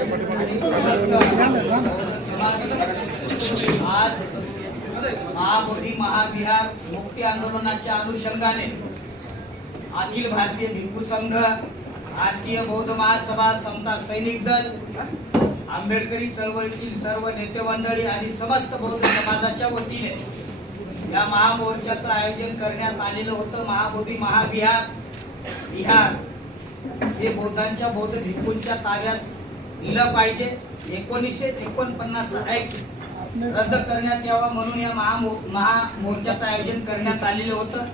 आज महाबोधी महाविहार मुक्ती आंदोलनाच्या अनुषंगाने अखिल भारतीय भिक्खू संघ भारतीय बौद्ध महासभा समता सैनिक दल आंबेडकरी चळवळीतील सर्व नेते मंडळी आणि समस्त बौद्ध समाजाच्या वतीने या महामोर्चाचं आयोजन करण्यात आलेलं होतं. महाबोधी महाविहार विहार हे बौद्धांच्या बौद्ध भिक्खूंच्या ताब्यात दिलं पाहिजे. एकोणीसशे एकोणपन्नास ऍक्ट रद्द करण्यात यावा म्हणून या महामो महामोर्चाचं आयोजन करण्यात आलेलं होतं.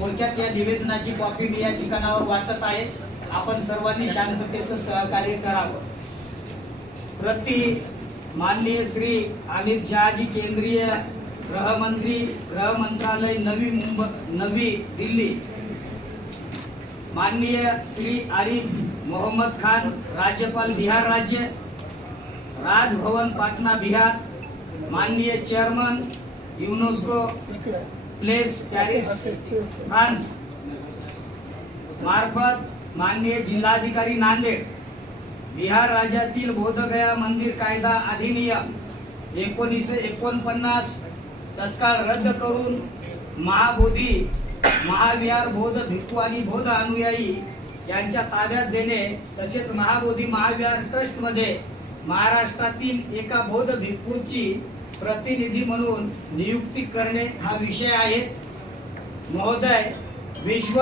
थोडक्यात या निवेदनाची कॉपी मी या ठिकाणावर वाचत आहे. आपण सर्वांनी शांततेचं सहकार्य करावं. प्रति माननीय श्री अमित शहाजी केंद्रीय गृहमंत्री गृह मंत्रालय नवी मुंबई नवी दिल्ली. माननीय श्री आरिफ मोहम्मद खान राज्यपाल बिहार राज्य राजभवन पाटणा बिहार माननीय chairman UNESCO place Paris France मार्फत माननीय जिल्हाधिकारी नांदेड बिहार राज्यातील बोधगया मंदिर कायदा अधिनियम एकोणीसशे एकोणपन्नास तत्काळ रद्द करून महाबोधी महाविहार बोध भिक्खू आणि बोध अनुयायी यांच्या ताब्यात देणे तसेच महाबोधी महाविहार ट्रस्टमध्ये महाराष्ट्रातील एका बौद्ध भिक्खूंची प्रतिनिधी म्हणून नियुक्ती करणे हा विषय आहे. महोदय विश्व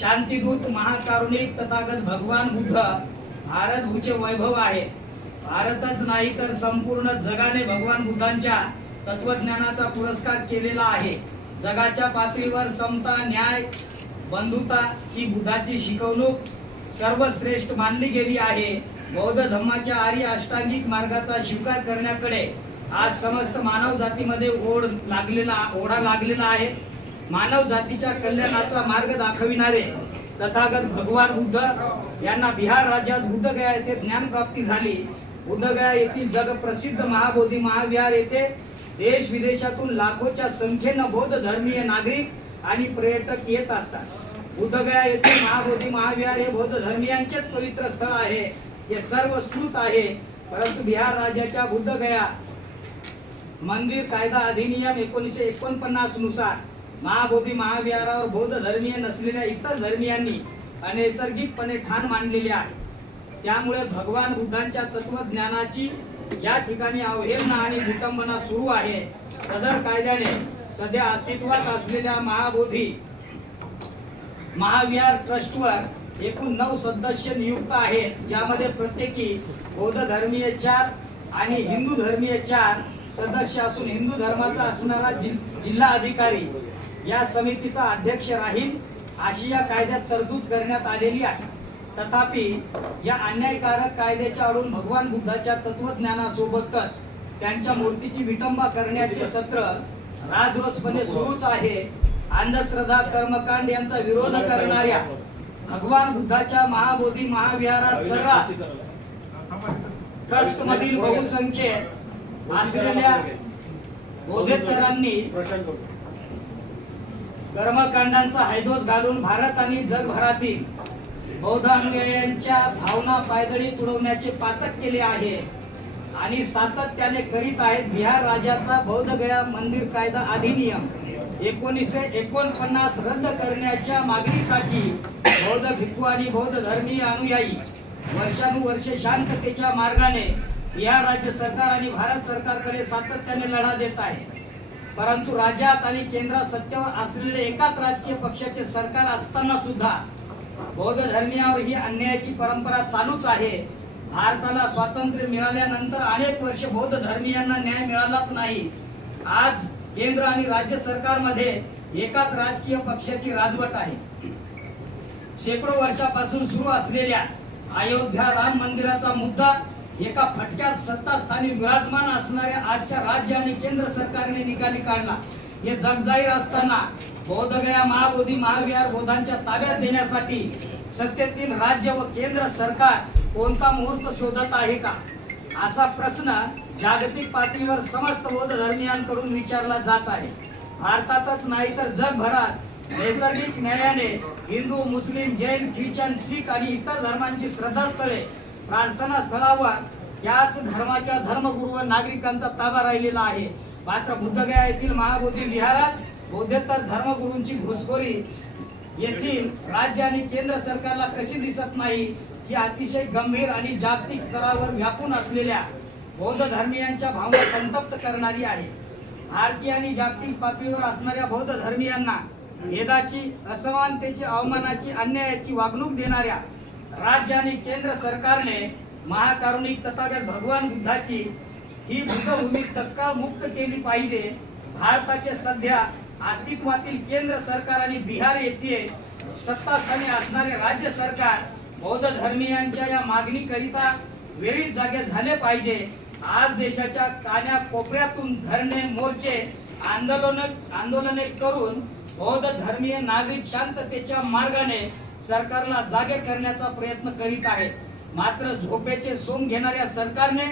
शांतीदूत महाकारुणिक तथागत भगवान बुद्ध भारत भूचे वैभव आहे. भारतच नाही तर संपूर्ण जगाने भगवान बुद्धांच्या तत्वज्ञानाचा पुरस्कार केलेला आहे. जगाच्या पातळीवर समता न्याय बंधुता ही बुद्धाची शिकवणूक सर्वश्रेष्ठ मानली गेली आहे. बौद्ध धर्माच्या आर्य अष्टांगिक मार्गाचा स्वीकार करण्याकडे आज समस्त मानव जातीमध्ये ओढ लागलेला ओढा लागलेला आहे. मानव जातीच्या कल्याणाचा मार्ग दाखविणारे तथागत भगवान बुद्ध यांना बिहार राज्यात बुद्धगया येथे ज्ञान प्राप्ती झाली. बुद्धगया येथील जगप्रसिद्ध महाबोधी महाविहार येथे देश विदेशातून लाखोच्या संख्येनं बौद्ध धर्मीय नागरिक आणि पर्यटक येत असतात. बुद्धगया येथे महाबोधी महाविहार हे बौद्ध धर्मियांचेच पवित्र स्थळ आहे. हे सर्व स्मृत आहे. परंतु बिहार राज्याच्या बुद्धगया मंदिर कायदा अधिनियम एकोणीसशे एकोणपन्नासनुसार महाबोधी महाविहारावर बौद्ध धर्मीय नसलेल्या इतर धर्मियांनी अनैसर्गिकपणे ठाण मांडलेले आहे. त्यामुळे भगवान बुद्धांच्या तत्वज्ञानाची या ठिकाणी अवहेलना आणि विटंबना सुरू आहे. सदर कायद्याने सध्या अस्तित्वात असलेल्या महाबोधी महाविहार ट्रस्टवर एकूण नऊ सदस्य नियुक्त आहेत ज्यामध्ये प्रत्येकी बौद्ध धर्मीय चार आणि हिंदू धर्मीय चार सदस्य असून हिंदू धर्माचा असणारा जिल्हा अधिकारी या समितीचा अध्यक्ष राहील अशी या कायद्यात तरतूद करण्यात आलेली आहे. तथापि या अन्यायकारक कायद्याच्या आडून भगवान बुद्धाच्या तत्वज्ञानासोबतच त्यांच्या मूर्तीची विटंबा करण्याचे सत्र राजरोसपणे सुरूच आहे. अंधश्रद्धा कर्मकांड यांचा विरोध करणाऱ्या भगवान बुद्धाच्या महाबोधी महाविहारात सर्रास ट्रस्ट मधील बहुसंख्य असलेल्या बोधेतरांनी कर्मकांडांचा हैदोस घालून भारत आणि जगभरातील बौद्ध अनुयायांच्या भावना पायदळी तुडवण्याचे पातक केले आहे. आणि सातत्याने करीत आहेत बिहार राज्याचा बौद्ध गया मंदिर कायदा अधिनियम. एकोणीसशे एकोणपन्नास रद्द करण्याच्या मागणीसाठी बौद्ध भिक्खू आणि बौद्ध धर्मीय अनुयायी वर्षानुवर्षे शांततेच्या मार्गाने बिहार राज्य सरकार आणि भारत सरकारकडे सातत्याने लढा देत आहे परंतु राज्यात आणि केंद्रात सत्तेवर असलेले एकाच राजकीय पक्षाचे सरकार असताना सुद्धा बौद्ध धर्मियावर ही अन्यायाची परंपरा चालूच आहे. भारताला स्वातंत्र्य मिळाल्यानंतर अनेक वर्ष बौद्ध धर्मियांना न्याय मिळालाच नाही. आज केंद्र आणि राज्य सरकारमध्ये एकाच राजकीय पक्षाची राजवट आहे. शेकडो वर्षापासून सुरू असलेल्या अयोध्या राम मंदिराचा मुद्दा एका फटक्यात सत्तास्थानी विराजमान असणाऱ्या आजच्या राज्य आणि केंद्र सरकारने निकाली काढला. हे जगजाहीर असताना बौद्धगया महाबोधी महाविहार बौद्धांच्या ताब्यात देण्यासाठी सत्तेतील राज्य व केंद्र सरकार कोणता मुहूर्त शोधत आहे का? असा प्रश्न जागतिक पातळीवर समस्त बौद्ध धर्मियांकडून विचारला जात आहे. भारतातच नाही तर जगभरात नैसर्गिक न्यायाने हिंदू मुस्लिम जैन ख्रिश्चन शीख आणि इतर धर्मांची श्रद्धास्थळे प्रार्थना स्थळावर याच धर्माच्या धर्मगुरू व नागरिकांचा ताबा राहिलेला आहे. मात्र बुद्धगया येथील महाबोधी विहारात बौद्धेतर धर्मगुरूंची घुसखोरी येथील राज्य आणि केंद्र सरकारला कशी दिसत नाही ही अतिशय गंभीर आणि जागतिक स्तरावर व्यापून असलेल्या बौद्ध धर्मियांच्या भावना संतप्त करणारी आहे. भारतीय आणि जागतिक पातळीवर असणाऱ्या बौद्ध धर्मियांना भेदाची असमानतेची अवमानाची अन्यायाची वागणूक देणाऱ्या राज्य आणि केंद्र सरकारने महाकारुणिक तथागत भगवान बुद्धाची ही बुद्धभूमी तत्काळ मुक्त केली पाहिजे. भारताचे सध्या अस्तित्वातील केंद्र सरकार आणि बिहार येथे सत्तास्थानी असणारे राज्य सरकार बौद्ध धर्मियांच्या या मागणीकरिता वेळीच जागे झाले पाहिजे. आज देशाच्या कान्या कोपऱ्यातून धरणे मोर्चे आंदोलन आंदोलने करून बौद्ध धर्मीय नागरिक शांततेच्या मार्गाने सरकारला जागे करण्याचा प्रयत्न करीत आहे मात्र झोपेचे सोंग घेणाऱ्या सरकारने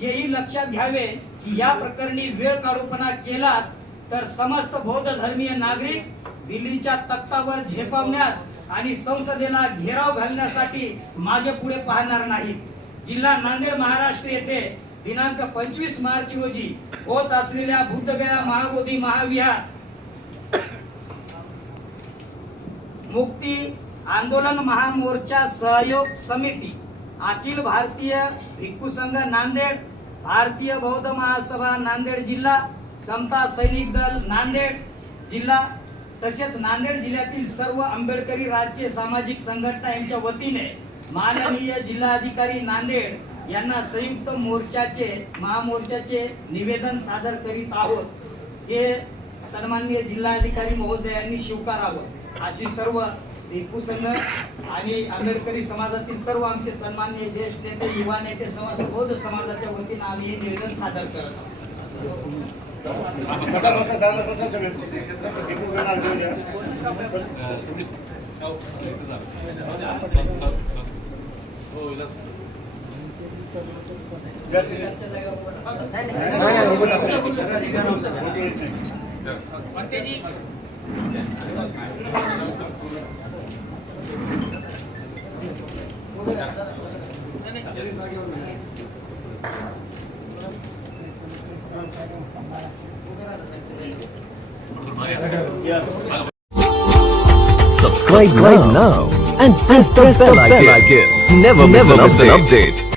हेही लक्षात घ्यावे की या प्रकरणी वेळ काढूपणा केला तर समस्त बौद्ध धर्मीय नागरिक दिल्लीच्या तख्तावर झेपावण्यास आणि संसदेला घेराव घालण्यासाठी मागे पुढे पाहणार नाहीत. जिल्हा नांदेड महाराष्ट्र येथे दिनांक पंचवीस मार्च रोजी होत असलेल्या बुद्धगया महाबोधी महाविहार मुक्ती आंदोलन महामोर्चा सहयोग समिती अखिल भारतीय भिक्खू संघ नांदेड भारतीय बौद्ध महासभा नांदेड जिल्हा समता सैनिक दल नांदेड जिल्हा तसेच नांदेड जिल्ह्यातील सर्व आंबेडकरी राजकीय सामाजिक संघटना यांच्या वतीने माननीय जिल्हाधिकारी नांदेड यांना संयुक्त मोर्चाचे महामोर्चाचे निवेदन सादर करीत आहोत. हे सन्माननीय जिल्हाधिकारी महोदयांनी स्वीकारावं. अशी सर्व रिपू संघ आणि आंबेडकरी समाजातील सर्व आमचे सन्माननीय ज्येष्ठ नेते युवा नेते समाज बौद्ध समाजाच्या वतीनं आम्ही हे निवेदन सादर करत आहोत. बसा बसा दादा बसा Subscribe right now and press the bell icon. Never miss an update.